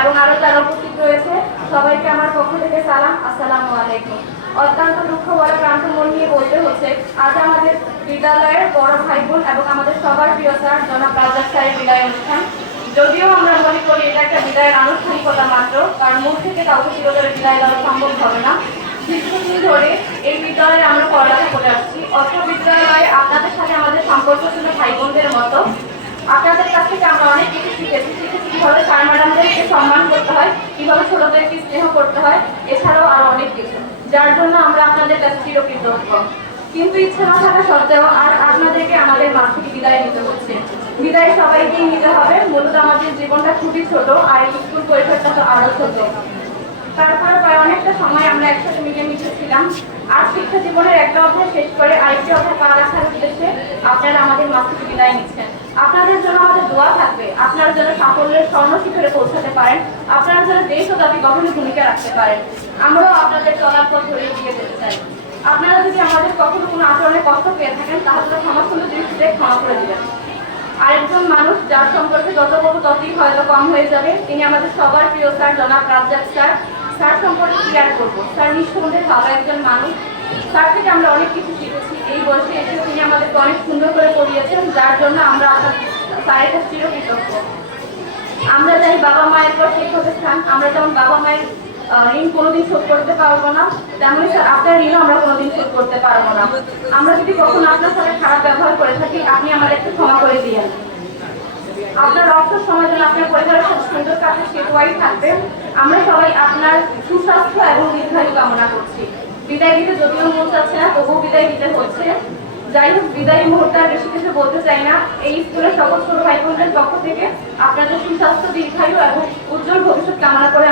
এবং আরও যারা উপস্থিত রয়েছে, সবাইকে আমার পক্ষ থেকে সালাম, আসসালামু আলাইকুম। অত্যন্ত দুঃখ বড় প্রান্ত মন নিয়ে বলতে হচ্ছে, আজ আমাদের বিদ্যালয়ের বড় ভাই বোন এবং আমাদের সবার প্রিয় স্যার, জনাব রাজাক স্যারের বিদায় অনুষ্ঠান। যদিও আমরা মনে করি এটা একটা বিদায়ের আনুষ্ঠানিকতা মাত্র, কারণ মুখ থেকে কাউকে চিরতরে বিদায় দেওয়া সম্ভব হবে না। দীর্ঘদিন ধরে এই বিদ্যালয়ে আমরা পড়ালেখা করে আসছি। অত্র বিদ্যালয়ে আপনাদের সাথে আমাদের সম্পর্ক ছিল ভাই বোনদের মতো। আপনাদের কাছ থেকে আমরা অনেক কিছু শিখেছি কীভাবে স্যার ম্যাডামদেরকে সম্মান করতে হয়, কীভাবে ছোটদেরকে স্নেহ করতে হয়, এছাড়াও আরও অনেক কিছু। যার জন্য আমরা আপনাদের কাছে চিরকৃতজ্ঞ। কিন্তু ইচ্ছে না থাকা সত্ত্বেও আর আপনাদেরকে আমাদের মাঠ থেকে বিদায় নিতে হচ্ছে। বিদায় সবাইকেই নিতে হবে। মূলত আমাদের জীবনটা খুবই ছোট, আর স্কুল পরিসরটা তো আরও ছোট। তারপরে প্রায় অনেকটা সময় আমরা একসাথে মিলেমিশে ছিলাম। আর শিক্ষা জীবনের একটা অধ্যায় শেষ করে আরেকটি অধ্যায় পা রাখার উদ্দেশ্যে আপনারা আমাদের মাছ থেকে বিদায় নিচ্ছেন। আপনাদের জন্য আমাদের দোয়া থাকবে। আপনারা যেন সাফল্যের স্বর্ণ শিখরে পৌঁছাতে পারেন। আপনারা যেন দেশ ও জাতি গঠনে ভূমিকা রাখতে পারেন। আমরাও আপনাদের চলার পথ ধরে এগিয়ে যেতে চাই। আপনারা যদি আমাদের কখনো কোনো আচরণে কষ্ট পেয়ে থাকেন, তাহলে ক্ষমাসুন্দর দৃষ্টিতে ক্ষমা করে দিবেন। আরেকজন মানুষ যার সম্পর্কে যত বলব ততই হয়তো কম হয়ে যাবে, তিনি আমাদের সবার প্রিয় স্যার জনাব রাজ্জাক স্যার। স্যার সম্পর্কে ক্লিয়ার করব স্যার নিঃসন্দেহে ভালো একজন মানুষ। স্যার থেকে আমরা অনেক কিছু শিখেছি। এই বয়সে এসে তিনি আমাদেরকে অনেক সুন্দর করে পড়িয়েছেন, যার জন্য আমরা আপনার কাছে চিরকৃতজ্ঞ। আমরা জানি বাবা মায়ের পর শিক্ষকের স্থান, আমরা যেমন বাবা মায়ের ঋণ কোনোদিন শোধ করতে পারব না তেমনই স্যার, আপনার ঋণও আমরা কোনোদিন শোধ করতে পারব না। আমরা যদি কখনো আপনার সাথে খারাপ ব্যবহার করে থাকি, আপনি আমাদেরকে ক্ষমা করে দিয়েন। আপনার অর্থ সময় যেন আপনার পরিবারের সাথে সুন্দর কাছে সেটুয়াই থাকবে। আমরা সবাই আপনার সুস্বাস্থ্য এবং দীর্ঘায়ু কামনা করছি। বিদায় দিতে যদিও মন আছে না, তবুও বিদায় দিতে হচ্ছে। যাই হোক, বিদায়ী মুহূর্তে আর বেশি কিছু বলতে চাই না। এই স্কুলের সকল ছোট ভাই বোনদের পক্ষ থেকে আপনাদের সুস্বাস্থ্য, দীর্ঘায়ু এবং উজ্জ্বল ভবিষ্যৎ কামনা করে